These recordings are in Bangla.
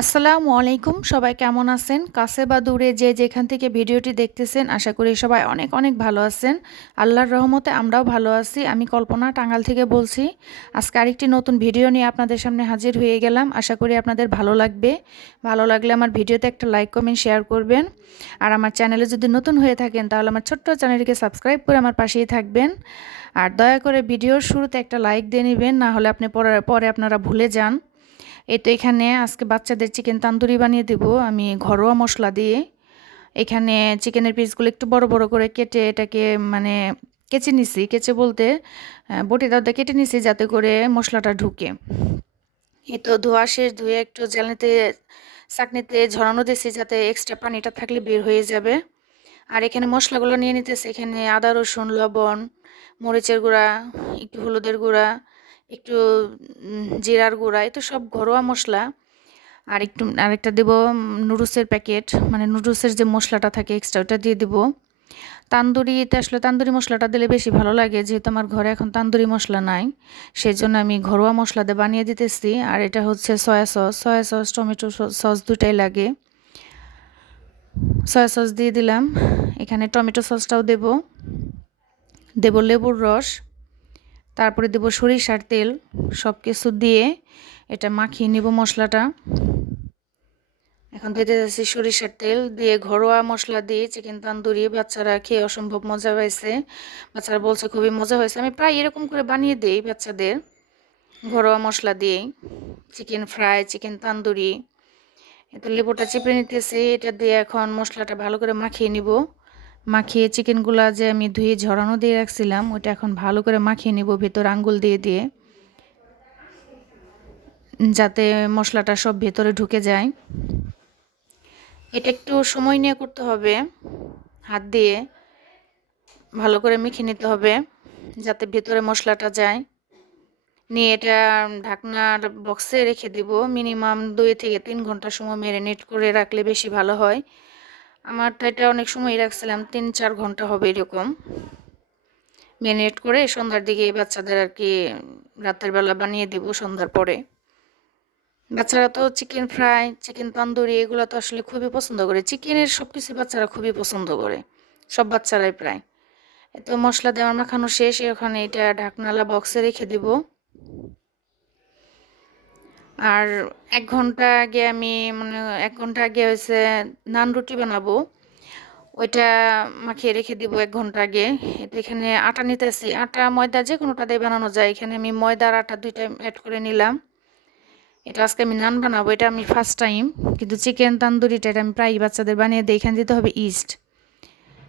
আসসালামু আলাইকুম। সবাই কেমন আছেন? কাছে বা দূরে যে যেখান থেকে ভিডিওটি দেখতেছেন, আশা করি সবাই অনেক অনেক ভালো আছেন। আল্লাহর রহমতে আমরাও ভালো আছি। আমি কল্পনা টাঙ্গাল থেকে বলছি। আজকে আরেকটি নতুন ভিডিও নিয়ে আপনাদের সামনে হাজির হয়ে গেলাম। আশা করি আপনাদের ভালো লাগবে। ভালো লাগলে আমার ভিডিওতে একটা লাইক, কমেন্ট, শেয়ার করবেন। আর আমার চ্যানেলে যদি নতুন হয়ে থাকেন, তাহলে আমার ছোট্ট চ্যানেলটিকে সাবস্ক্রাইব করে আমার পাশেই থাকবেন। আর দয়া করে ভিডিওর শুরুতে একটা লাইক দিয়ে নেবেন, না হলে আপনি পরে পরে আপনারা ভুলে যান। এই তো এখানে আজকে বাচ্চাদের চিকেন তান্দুরি বানিয়ে দেব। আমি ঘরোয়া মশলা দিয়ে। এখানে চিকেনের পিসগুলো একটু বড় বড় করে কেটে এটাকে মানে কেচে নিছি। কেচে বলতে বটি দাওতে কেটে নিছি যাতে করে মশলাটা ঢুকে। এই তো ধোয়া শেষ, ধুয়ে একটু জ্বালানিতে চাকনিতে ঝরানো দিয়েছি যাতে এক্সট্রা পানিটা থাকলে বের হয়ে যাবে। আর এখানে মশলাগুলো নিয়ে নিতেছে। এখানে আদা, রসুন, লবণ, মরিচের গুঁড়া, একটু হলুদের গুঁড়া একটু জিরার গুঁড়া এ তো সব ঘরোয়া মশলা। আর একটু আরেকটা দেবো নুডলসের প্যাকেট। মানে নুডলসের যে মশলাটা থাকে এক্সট্রা ওটা দিয়ে দেবো। তান্দুরিতে আসলে তান্দুরি মশলাটা দিলে বেশি ভালো লাগে, যেহেতু আমার ঘরে এখন তান্দুরি মশলা নাই। সেই জন্য আমি ঘরোয়া মশলা দিয়ে বানিয়ে দিতেছি। আর এটা হচ্ছে soya sauce soya sauce tomato sauce দুটাই লাগে। সয়া সস দিয়ে দিলাম। এখানে টমেটো সসটাও দেব। দেব লেবুর রস। তারপরে দেব সরিষার তেল সব কিছু দিয়ে এটা মাখিয়ে নেব মশলাটা। এখন দিতে যাচ্ছি সরিষার তেল দিয়ে ঘরোয়া মশলা দিয়ে চিকেন তান্দুরি, বাচ্চারা খেয়ে অসম্ভব মজা হয়েছে বাচ্চারা বলছে খুবই মজা হয়েছে। আমি প্রায় এরকম করে বানিয়ে দিই বাচ্চাদের ঘরোয়া মশলা দিয়ে চিকেন ফ্রাই, চিকেন তান্দুরি এটা লেবুটা চিপে নিতেছি। এটা দিয়ে এখন মশলাটা ভালো করে মাখিয়ে নিব। মাখিয়ে চিকেনগুলো যে আমি ধুয়ে ঝরানো দিয়ে রাখছিলাম, ওটা এখন ভালো করে মাখিয়ে নেব ভেতর আঙ্গুল দিয়ে দিয়ে, যাতে মশলাটা সব ভেতরে ঢুকে যায়। এটা একটু সময় নিয়ে করতে হবে, হাত দিয়ে ভালো করে মেখে নিতে হবে, যাতে ভেতরে মশলাটা যায়। নিয়ে এটা ঢাকনার বক্সে রেখে দিব, মিনিমাম দুই থেকে তিন ঘণ্টা সময় ম্যারিনেট করে রাখলে বেশি ভালো হয়। আমার তো এটা অনেক সময় রাখছিলাম, তিন, চার ঘণ্টা হবে এরকম। ম্যারিনেট করে সন্ধ্যার দিকে বাচ্চাদের আর কি রাতের বেলা বানিয়ে দেব সন্ধ্যার পরে। বাচ্চারা তো চিকেন ফ্রাই, চিকেন তন্দুরি এগুলো তো আসলে খুবই পছন্দ করে। চিকেনের সব কিছু বাচ্চারা খুবই পছন্দ করে, সব বাচ্চারাই প্রায়। তো মশলা দেওয়ার মাখানো শেষ ওখানে এটা ঢাকনালা বক্সে রেখে দেব। আর এক ঘণ্টা আগে আমি মানে এক ঘণ্টা আগে হয়েছে নান রুটি বানাবো। ওইটা মাখিয়ে রেখে দিব এক ঘণ্টা আগে। এটা এখানে আটা নিতেছি। আটা, ময়দা যে কোনোটা দিয়ে বানানো যায়। এখানে আমি ময়দার আটা দুইটা অ্যাড করে নিলাম। এটা আজকে আমি নান বানাবো। এটা আমি ফার্স্ট টাইম কিন্তু চিকেন তান্দুরিটা এটা আমি প্রায় বাচ্চাদের বানিয়ে দিই এখানে দিতে হবে ইস্ট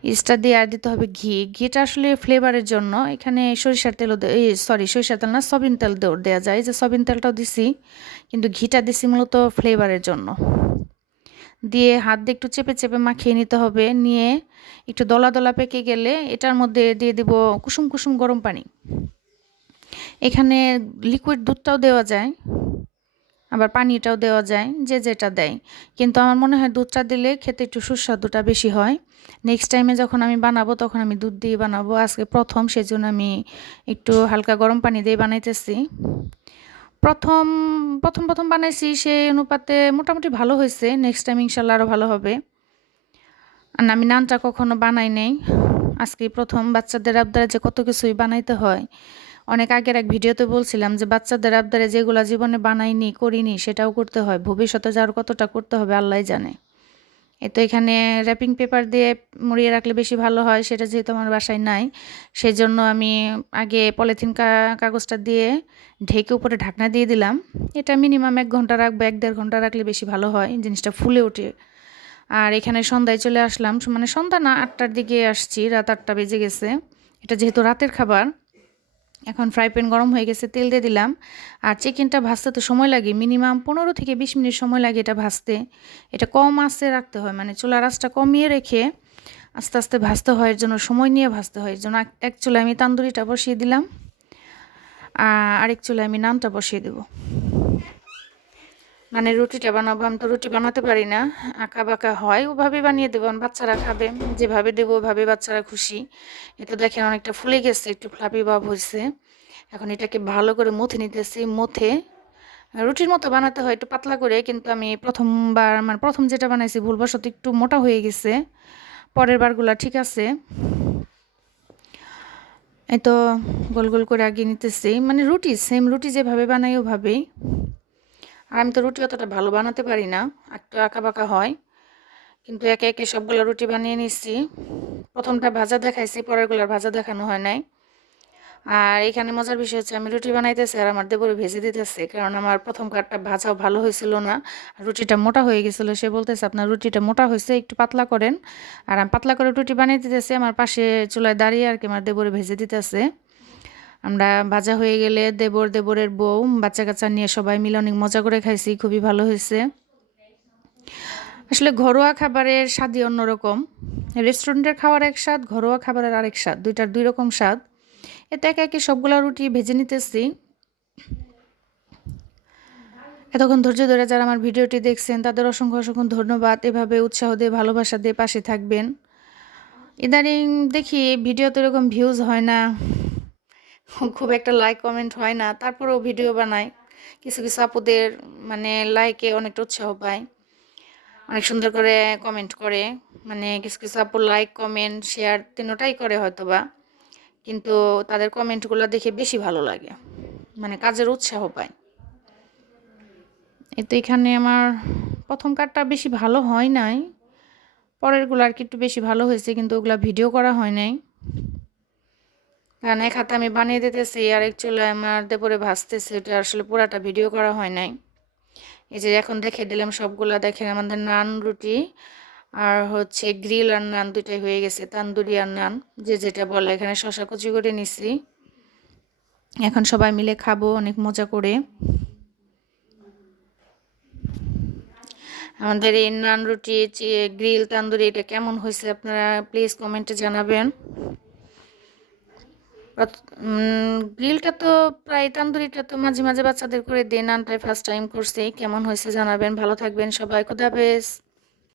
ইস্টটা দিয়ে আর দিতে হবে ঘি। ঘিটা আসলে ফ্লেভারের জন্য। এখানে সরিষার তেলও এই সরি সরিষার তেল না সবিন তেল দেওয়া যায়। যে সবিন তেলটাও দিছি, কিন্তু ঘিটা দিছি মূলত ফ্লেভারের জন্য। দিয়ে হাত দিয়ে একটু চেপে চেপে মাখিয়ে নিতে হবে। নিয়ে একটু দলা দলা পেকে গেলে এটার মধ্যে দিয়ে দিব কুসুম কুসুম গরম পানি। এখানে লিকুইড দুধটাও দেওয়া যায়। আবার পানিটাও দেওয়া যায়, যে যেটা দেয়। কিন্তু আমার মনে হয় দুধটা দিলে খেতে একটু সুস্বাদুটা বেশি হয়। নেক্সট টাইমে যখন আমি বানাবো, তখন আমি দুধ দিয়ে বানাবো। আজকে প্রথম, সেজন্য আমি একটু হালকা গরম পানি দিয়ে বানাইতেছি। প্রথম প্রথম প্রথম বানাইছি সেই অনুপাতে মোটামুটি ভালো হয়েছে। নেক্সট টাইম ইনশাল্লাহ আরও ভালো হবে। আর আমি নানটা কখনো বানাই নেই। আজকে প্রথম বাচ্চাদের আবদারে যে কত কিছুই বানাইতে হয়। অনেক আগের এক ভিডিওতে বলছিলাম যে বাচ্চাদের আবদারে যেগুলো জীবনে বানাইনি, করিনি, সেটাও করতে হয়। ভবিষ্যতে যাওয়ার কতটা করতে হবে আল্লাহ জানে। এ তো এখানে র্যাপিং পেপার দিয়ে মুড়িয়ে রাখলে বেশি ভালো হয়, সেটা যেহেতু আমার বাসায় নাই সেই জন্য আমি আগে পলিথিন কাগজটা দিয়ে ঢেকে উপরে ঢাকনা দিয়ে দিলাম। এটা মিনিমাম এক ঘণ্টা রাখব, এক দেড় ঘণ্টা রাখলে বেশি ভালো হয়, জিনিসটা ফুলে ওঠে। আর এখানে সন্ধ্যায় চলে আসলাম মানে সন্ধ্যা না, আটটার দিকে আসছি, রাত আটটা বেজে গেছে। এটা যেহেতু রাতের খাবার এখন ফ্রাই প্যান গরম হয়ে গেছে, তেল দিয়ে দিলাম। আর চিকেনটা ভাজতে তো সময় লাগে মিনিমাম পনেরো থেকে বিশ মিনিট সময় লাগে এটা ভাজতে। এটা কম আস্তে রাখতে হয় মানে চুলার আঁচটা কমিয়ে রেখে আস্তে আস্তে ভাজতে হয়, এর জন্য সময় নিয়ে ভাজতে হয়। এর জন্য এক চুলায় আমি তান্দুরিটা বসিয়ে দিলাম। আর আরেক চুলায় আমি নানটা বসিয়ে দেবো। মানে রুটিটা বানাবো, আমি তো রুটি বানাতে পারি না। আঁকা বাঁকা হয় ওভাবে বানিয়ে দেবো। বাচ্চারা খাবে, যেভাবে দেবো ওভাবে বাচ্চারা খুশি। এটা দেখেন অনেকটা ফুলে গেছে, একটু ফ্লাপি ভাব হয়েছে। এখন এটাকে ভালো করে মুথে নিতেছি, মুথে। রুটির মতো বানাতে হয়, একটু পাতলা করে, কিন্তু আমি প্রথমবার মানে প্রথম যেটা বানাইছি, ভুলবশত একটু মোটা হয়ে গেছে। পরের বারগুলা ঠিক আছে। এই তো গোল গোল করে আগে নিতেছি। মানে রুটি সেম রুটি যেভাবে বানাই, ওভাবেই। আর আমি তো রুটি অতটা ভালো বানাতে পারি না, একটু আঁকা বাঁকা হয়। কিন্তু একে একে সবগুলো রুটি বানিয়ে নিচ্ছি। প্রথমটা ভাজা দেখাইছি, পরেরগুলোর ভাজা দেখানো হয় নাই। আর এখানে মজার বিষয় হচ্ছে, আমি রুটি বানাইতেছি আর আমার দেবরে ভেজে দিতেছে, কারণ আমার প্রথম কাঠটা ভাজাও ভালো হয়েছিল না রুটিটা মোটা হয়ে গেছিল। সে বলতেছে, আপনার রুটিটা মোটা হয়েছে, একটু পাতলা করেন। আর আমি পাতলা করে রুটি বানিয়ে দিতেছি, আমার পাশে চুলায় দাঁড়িয়ে আর কি আমার দেবরে ভেজে দিতেছে। আমরা ভাজা হয়ে গেলে দেবর দেবরের বউ বাচ্চা কাচ্চা নিয়ে সবাই মিলে অনেক মজা করে খাইছি, খুবই ভালো হয়েছে। আসলে ঘরোয়া খাবারের স্বাদই অন্যরকম। রেস্টুরেন্টের খাওয়ার এক স্বাদ, ঘরোয়া খাবারের আরেক স্বাদ, দুইটার দুই রকম স্বাদ। এতে একে একে সবগুলা রুটি ভেজে নিতেছি। এতক্ষণ ধৈর্য ধরে যারা আমার ভিডিওটি দেখছেন, তাদের অসংখ্য অসংখ্য ধন্যবাদ। এভাবে উৎসাহ দিয়ে, ভালোবাসা দিয়ে পাশে থাকবেন। ইদানিং দেখি ভিডিওতে এরকম ভিউজ হয় না। খুব একটা লাইক কমেন্ট হয় না। তারপরেও ভিডিও বানাই কিছু কিছু আপুদের মানে লাইকে অনেকটা উৎসাহ পায়। অনেক সুন্দর করে কমেন্ট করে। মানে কিছু কিছু আপু লাইক কমেন্ট শেয়ার তিনোটাই করে হয়তো বা কিন্তু তাদের কমেন্টগুলো দেখে বেশি ভালো লাগে। মানে কাজের উৎসাহ পায়। এই তো এখানে আমার প্রথম কার্ডটা বেশি ভালো হয় নাই। পরেরগুলো আর কি একটু বেশি ভালো হয়েছে, কিন্তু ওগুলো ভিডিও করা হয় নাই। কারণ হাতে আমি বানিয়ে দিতেছি আর এক আমার দেপরে ভাজতেছি ওটা আসলে পুরাটা ভিডিও করা হয় নাই। এই যে এখন দেখে দিলাম সবগুলা, দেখেন আমাদের নান রুটি আর হচ্ছে গ্রিল আর নান দুটাই হয়ে গেছে, তান্দুরি আর নান, যে যেটা বলে। এখানে শশা কুচি করে নিছি। এখন সবাই মিলে খাব, অনেক মজা করে। আমাদের এই নান রুটি গ্রিল, তান্দুরি, এটা কেমন হয়েছে আপনারা প্লিজ কমেন্টে জানাবেন। গ্রিলটা তো প্রায় তান্দুরিটা তো মাঝে মাঝে বাচ্চাদের করে দেন, আনটাই ফার্স্ট টাইম করছি। কেমন হয়েছে জানাবেন, ভালো থাকবেন সবাই খুদাহাফেজ